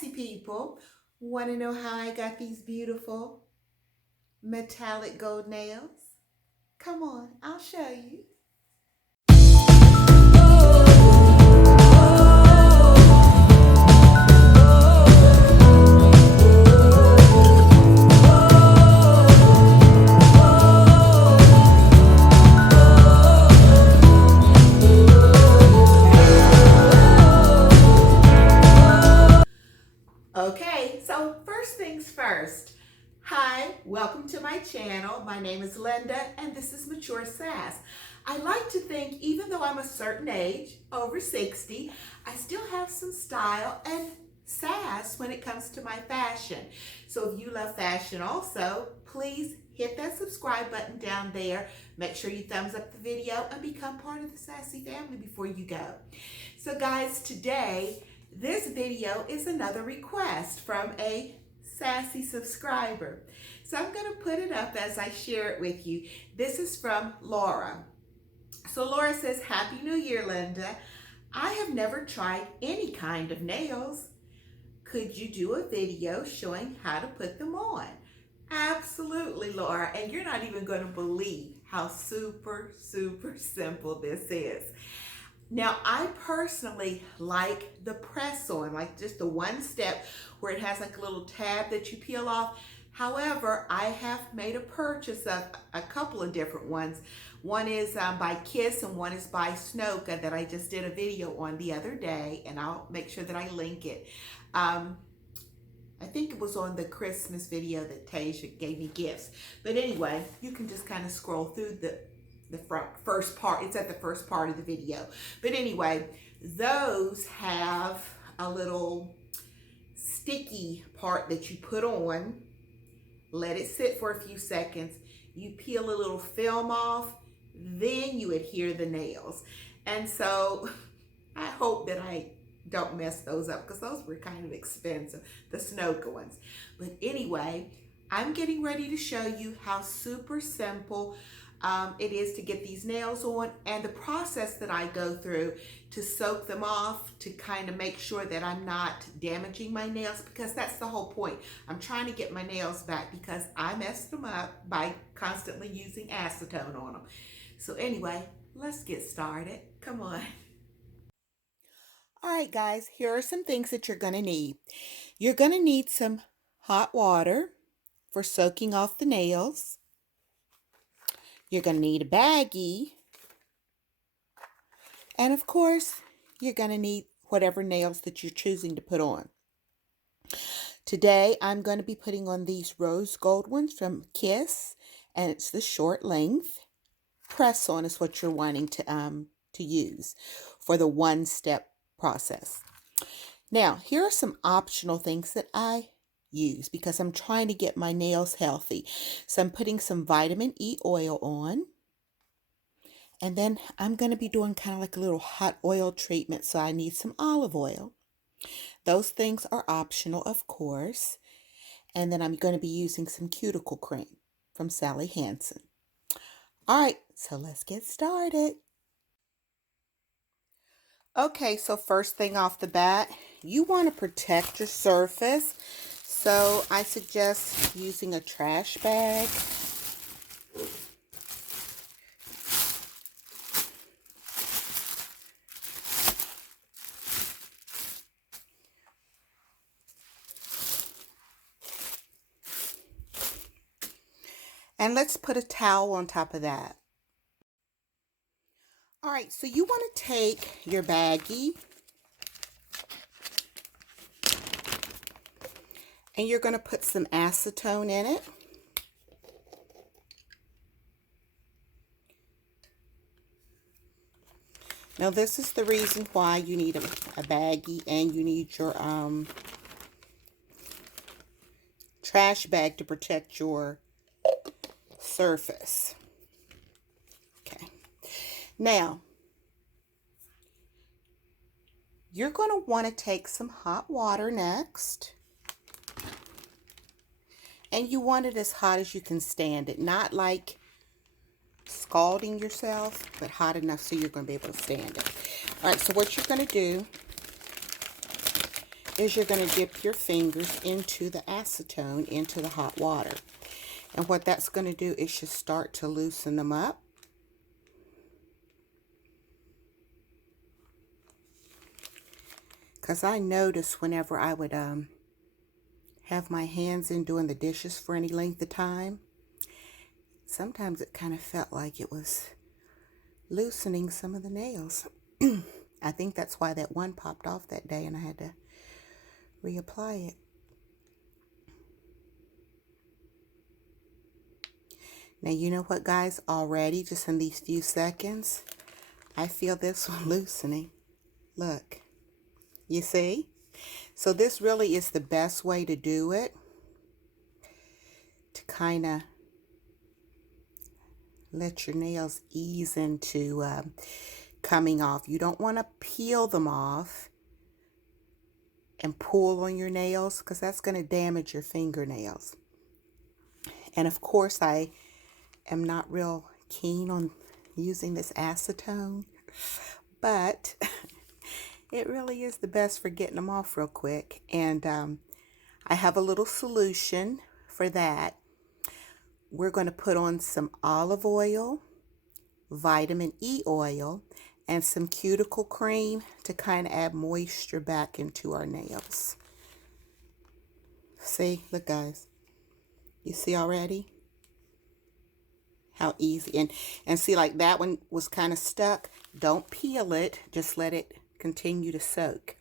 Sassy People. Want to know how I got these beautiful metallic gold nails? Come on, I'll show you. Okay, so first things first. Hi, welcome to my channel. My name is Linda and this is Mature Sass. I like to think even though I'm a certain age, over 60, I still have some style and sass when it comes to my fashion. So if you love fashion also, please hit that subscribe button down there. Make sure you thumbs up the video and become part of the Sassy family before you go. So guys, today, this video is another request from a Sassy subscriber. So I'm going to put it up as I share it with you. This is from Laura. So Laura says, Happy New Year, Linda. I have never tried any kind of nails. Could you do a video showing how to put them on? Absolutely, Laura. And you're not even going to believe how super simple this is. Now, I personally like the press-on, like just the one step where it has like a little tab that you peel off. However, I have made a purchase of a couple of different ones. One is by Kiss and one is by Snoka that I just did a video on the other day, and I'll make sure that I link it. I think it was on the Christmas video that Tasia gave me gifts. But anyway, you can just kind of scroll through the first part. It's at the first part of the video. But anyway, those have a little sticky part that you put on, let it sit for a few seconds, you peel a little film off, then you adhere the nails. And so I hope that I don't mess those up because those were kind of expensive, the Snoka ones. But anyway, I'm getting ready to show you how super simple it is to get these nails on, and the process that I go through to soak them off to kind of make sure that I'm not damaging my nails, because that's the whole point. I'm trying to get my nails back because I messed them up by constantly using acetone on them. So anyway, let's get started. Come on. All right, guys, here are some things that you're going to need. You're going to need some hot water for soaking off the nails. You're going to need a baggie. And of course, you're going to need whatever nails that you're choosing to put on. Today, I'm going to be putting on these rose gold ones from Kiss, and it's the short length. Press on is what you're wanting to use for the one-step process. Now, here are some optional things that I use because I'm trying to get my nails healthy. So I'm putting some vitamin E oil on, and then I'm going to be doing kind of like a little hot oil treatment, so I need some olive oil. Those things are optional, of course. And then I'm going to be using some cuticle cream from Sally Hansen. All right, so let's get started. Okay, so first thing off the bat, you want to protect your surface. So I suggest using a trash bag. And let's put a towel on top of that. All right, so you want to take your baggie and you're going to put some acetone in it. Now this is the reason why you need a baggie and you need your trash bag to protect your surface. Okay. Now, you're going to want to take some hot water next. And you want it as hot as you can stand it. Not like scalding yourself, but hot enough so you're going to be able to stand it. All right, so what you're going to do is you're going to dip your fingers into the acetone, into the hot water. And what that's going to do is just start to loosen them up. Because I noticed whenever I would have my hands in doing the dishes for any length of time, sometimes it kind of felt like it was loosening some of the nails. I think that's why that one popped off that day and I had to reapply it. Now, you know what, guys? Already, just in these few seconds, I feel this one loosening. Look. You see? So this really is the best way to do it, to kind of let your nails ease into coming off. You don't want to peel them off and pull on your nails, because that's going to damage your fingernails. And of course, I am not real keen on using this acetone, but it really is the best for getting them off real quick. And I have a little solution for that. We're going to put on some olive oil, vitamin E oil, and some cuticle cream to kind of add moisture back into our nails. See, look, guys. You see already how easy? And see, like that one was kind of stuck. Don't peel it. Just let it continue to soak.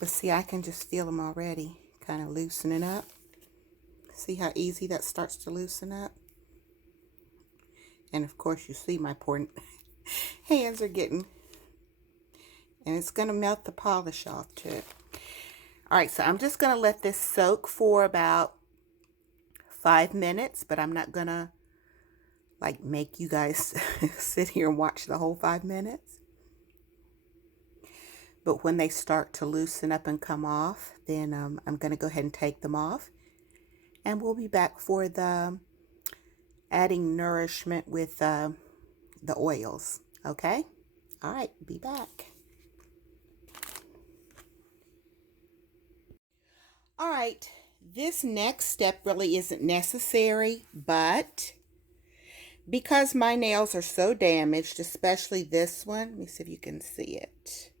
But see, I can just feel them already kind of loosening up. See how easy that starts to loosen up? And of course, you see my poor hands are getting, and it's going to melt the polish off too. All right, so I'm just going to let this soak for about 5 minutes, but I'm not going to like make you guys sit here and watch the whole 5 minutes. But when they start to loosen up and come off, then I'm going to go ahead and take them off. And we'll be back for the adding nourishment with the oils. Okay? All right, be back. All right, this next step really isn't necessary, but because my nails are so damaged, especially this one, let me see if you can see it.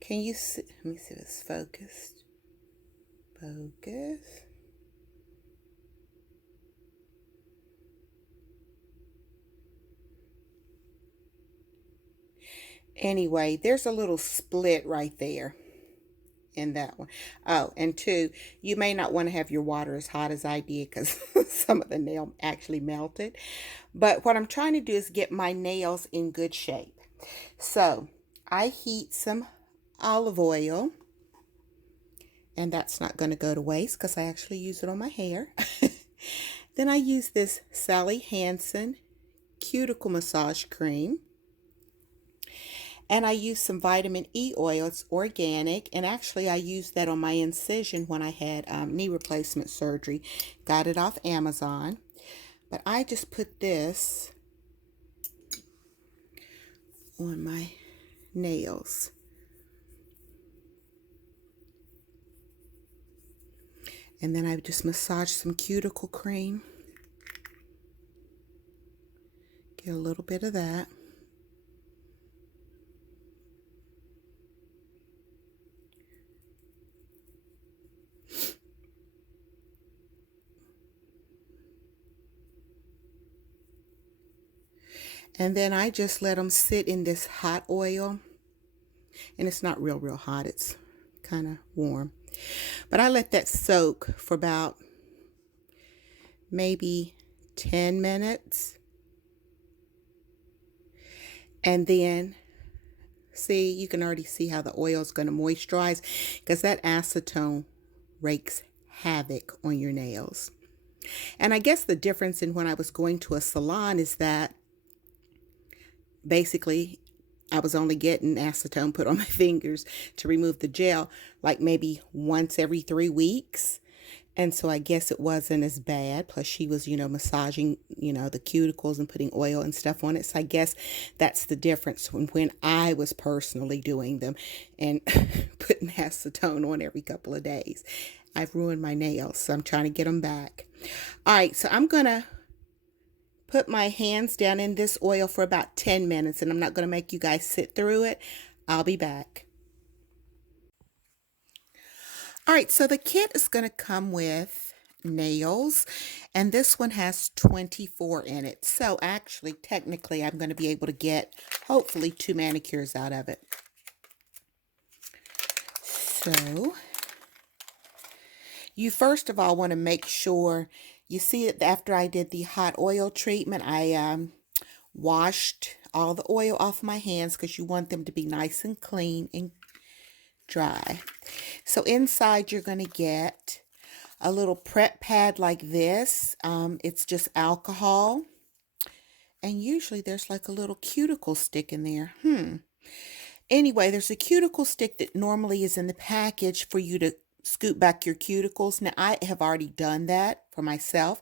Can you see? Let me see if it's focused. Focus. Anyway, there's a little split right there in that one. Oh, and two, you may not want to have your water as hot as I did, because some of the nail actually melted. But what I'm trying to do is get my nails in good shape. So I heat some olive oil, and that's not going to go to waste because I actually use it on my hair. Then I use this Sally Hansen cuticle massage cream, and I use some vitamin E oil. It's organic, and actually I used that on my incision when I had knee replacement surgery. Got it off Amazon. But I just put this on my nails. And then I just massage some cuticle cream. Get a little bit of that. And then I just let them sit in this hot oil. And it's not real hot. It's kind of warm. But I let that soak for about maybe 10 minutes. And then, see, you can already see how the oil is going to moisturize, because that acetone wreaks havoc on your nails. And I guess the difference in when I was going to a salon is that basically I was only getting acetone put on my fingers to remove the gel like maybe once every 3 weeks. And so I guess it wasn't as bad. Plus, she was, massaging, the cuticles and putting oil and stuff on it. So I guess that's the difference when I was personally doing them and putting acetone on every couple of days. I've ruined my nails, so I'm trying to get them back. All right, so I'm going to put my hands down in this oil for about 10 minutes, and I'm not going to make you guys sit through it. I'll be back. All right, so the kit is going to come with nails, and this one has 24 in it. So actually, technically, I'm going to be able to get, hopefully, 2 manicures out of it. So you first of all want to make sure, you see it after I did the hot oil treatment, I washed all the oil off my hands because you want them to be nice and clean and dry. So inside you're going to get a little prep pad like this. It's just alcohol. And usually there's like a little cuticle stick in there. Anyway, there's a cuticle stick that normally is in the package for you to scoop back your cuticles. Now, I have already done that for myself.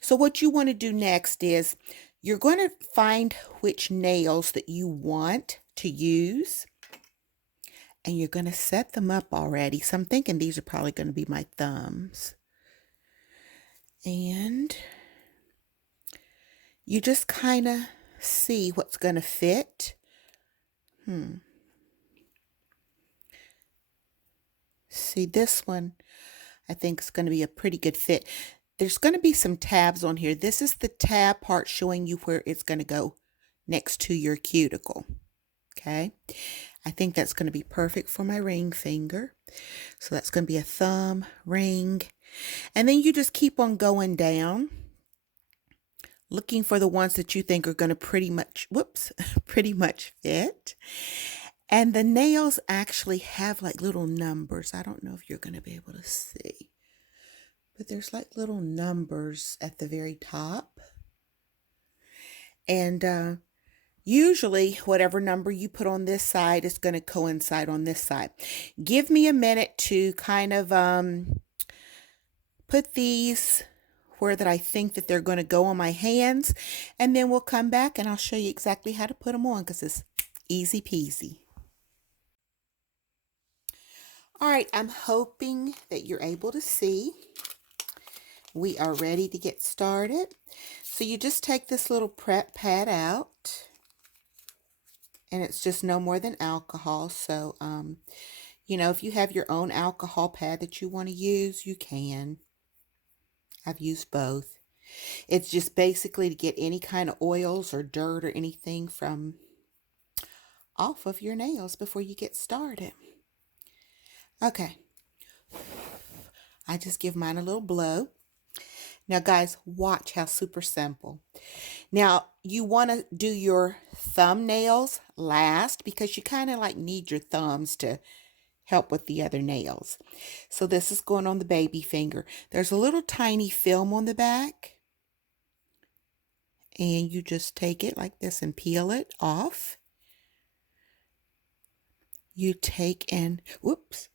So what you want to do next is you're going to find which nails that you want to use. And you're going to set them up already. So I'm thinking these are probably going to be my thumbs. And you just kind of see what's going to fit. See, this one I think is going to be a pretty good fit. There's going to be some tabs on here. This is the tab part showing you where it's going to go next to your cuticle. Okay. I think that's going to be perfect for my ring finger. So that's going to be a thumb, ring. And then you just keep on going down, looking for the ones that you think are going to pretty much fit. And the nails actually have like little numbers. I don't know if you're going to be able to see, but there's like little numbers at the very top. And usually whatever number you put on this side is going to coincide on this side. Give me a minute to kind of put these where that I think that they're going to go on my hands, and then we'll come back and I'll show you exactly how to put them on because it's easy peasy. All right, I'm hoping that you're able to see. We are ready to get started. So you just take this little prep pad out, and it's just no more than alcohol. So, if you have your own alcohol pad that you want to use, you can. I've used both. It's just basically to get any kind of oils or dirt or anything from off of your nails before you get started. Okay. I just give mine a little blow. Now, guys, watch how super simple. Now, you want to do your thumbnails last because you kind of like need your thumbs to help with the other nails. So this is going on the baby finger. There's a little tiny film on the back. And you just take it like this and peel it off. You take and, whoops,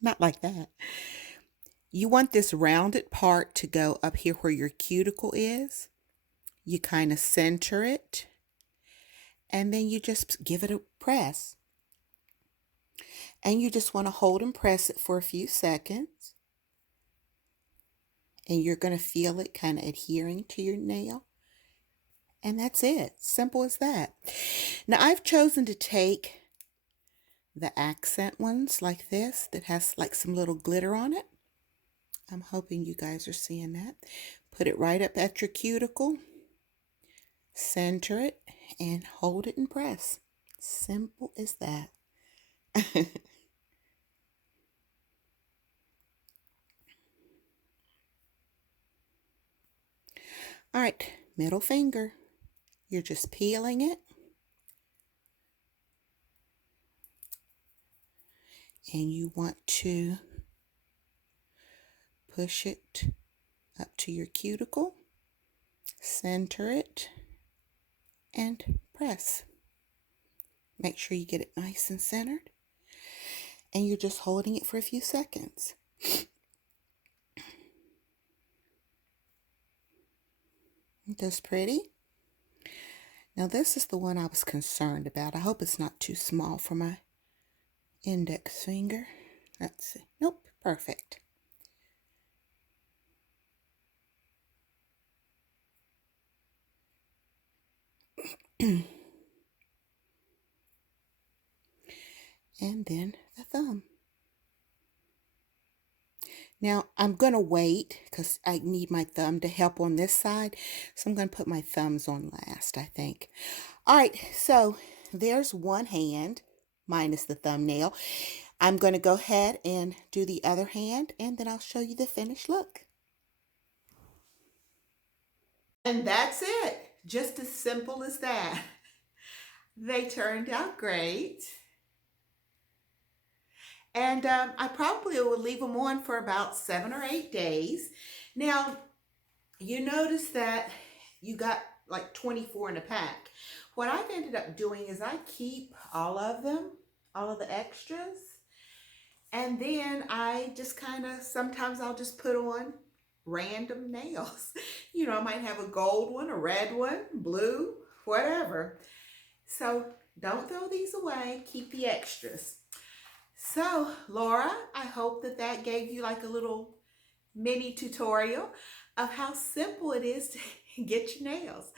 not like that. You want this rounded part to go up here where your cuticle is. You kind of center it. And then you just give it a press. And you just want to hold and press it for a few seconds. And you're going to feel it kind of adhering to your nail. And that's it. Simple as that. Now, I've chosen to take the accent ones like this that has like some little glitter on it. I'm hoping you guys are seeing that. Put it right up at your cuticle. Center it and hold it and press. Simple as that. All right, middle finger. You're just peeling it. And you want to push it up to your cuticle, center it, and press. Make sure you get it nice and centered. And you're just holding it for a few seconds. That's pretty. Now this is the one I was concerned about. I hope it's not too small for my index finger. Let's see. Nope, perfect. And then the thumb. Now I'm going to wait because I need my thumb to help on this side. So I'm going to put my thumbs on last, I think. All right, so there's one hand minus the thumbnail. I'm going to go ahead and do the other hand, and then I'll show you the finished look. And that's it. Just as simple as that. They turned out great. And I probably will leave them on for about 7 or 8 days. Now, you notice that you got like 24 in a pack. What I've ended up doing is I keep all of them, all of the extras, and then I just kind of, sometimes I'll just put on random nails. You know, I might have a gold one, a red one, blue, whatever. So don't throw these away, keep the extras. So Laura, I hope that that gave you like a little mini tutorial of how simple it is to get your nails.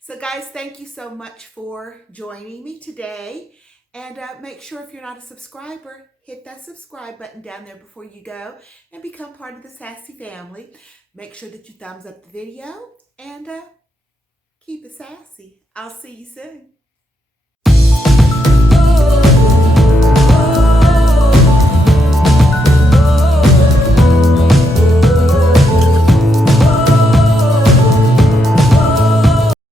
So guys, thank you so much for joining me today. And make sure if you're not a subscriber, hit that subscribe button down there before you go and become part of the Sassy family. Make sure that you thumbs up the video and keep it sassy. I'll see you soon.